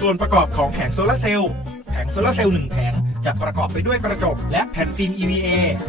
ส่วนประกอบของแผงโซลาร์เซลล์แผงโซลาร์เซลล์หนึ่งแผงจะประกอบไปด้วยกระจก และแผ่นฟิล์ม EVA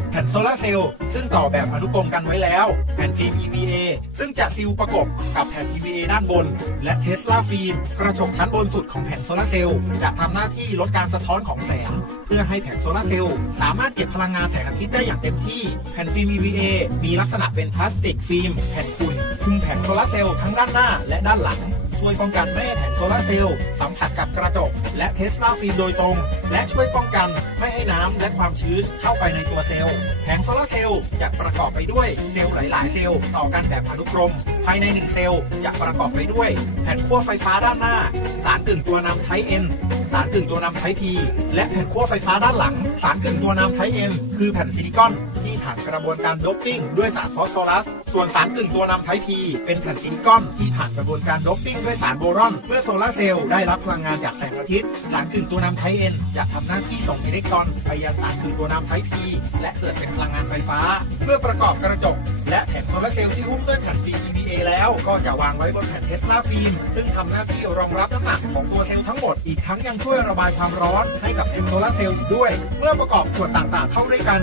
แผ่นโซลาร์เซลล์ซึ่งต่อแบบอนุกรมกันไว้แล้ว แผ่นฟิล์ม EVA ซึ่งจะซีลประกบกับแผ่น EVA ด้านบน และเทสลาฟิล์มกระจกชั้นบนสุดของแผงโซลาร์เซลล์จะทำหน้าที่ลดการสะท้อนของแสง เพื่อให้แผงโซลาร์เซลล์สามารถเก็บพลังงานแสงอาทิตย์ได้อย่างเต็มที่ แผ่นฟิล์ม EVA มีลักษณะเป็นพลาสติกฟิล์มแผ่นฝุ่นคุมแผงโซลาร์เซลล์ทั้งด้านหน้าและด้านหลัง ช่วยป้องกันไม่ให้แผงโซลาร์เซลล์สัมผัสกับกระจก และเทสลาฟิล์มโดยตรง และช่วยป้องกันไม่ให้น้ำและความชื้นเข้าไปในตัวเซลล์ แผงโซลาร์เซลล์จะประกอบไปด้วยเซลล์หลาย ๆ เซลล์ต่อกันแบบอนุกรมภายใน 1 เซลล์จะประกอบไปด้วย แผ่นขั้วไฟฟ้าด้านหน้า สารกึ่งตัวนำไทป์ N สารกึ่งตัวนำไทป์ P และแผ่นขั้วไฟฟ้าด้านหลัง สารกึ่งตัวนำไทป์ M คือแผ่นซิลิคอนที่ผ่านกระบวนการโดปปิ้งด้วยสารฟอสฟอรัส ส่วนสารกึ่งตัวนำไทป์ P เป็นแผ่นซิลิคอนที่ผ่านกระบวนการโดปปิ้งด้วยสารโบรอน เพื่อโซลาร์เซลล์ได้รับพลังงานจากแสงอาทิตย์ สารกึ่งตัวนำไทป์ N จะทำหน้าที่ส่งอิเล็กตรอนไปยังสารกึ่งตัวนำไทป์ P และเกิดเป็นพลังงานไฟฟ้า เพื่อประกอบกระจก และแผงโซลาร์เซลล์ที่หุ้มด้วยแผ่นฟิ A แล้วก็จะวางไว้บนแผ่นเทสลาฟิล์มซึ่งทำหน้าที่รองรับน้ำหนักของตัวเซลล์ทั้งหมดอีกทั้งยังช่วยระบายความร้อนให้กับแผงโซลาร์เซลล์อีกด้วย เมื่อประกอบส่วนต่างๆ เข้าด้วยกัน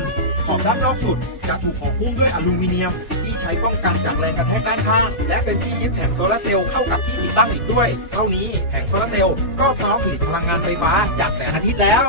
ขอบด้านนอกสุดจะถูกห่อหุ้มด้วยอลูมิเนียม ที่ใช้ป้องกันจากแรงกระแทกด้านข้าง และเป็นที่ยึดแผงโซลาร์เซลล์เข้ากับที่ติดตั้งอีกด้วย เท่านี้แผงโซลาร์เซลล์ก็พร้อมผลิตพลังงานไฟฟ้าจากแสงอาทิตย์แล้ว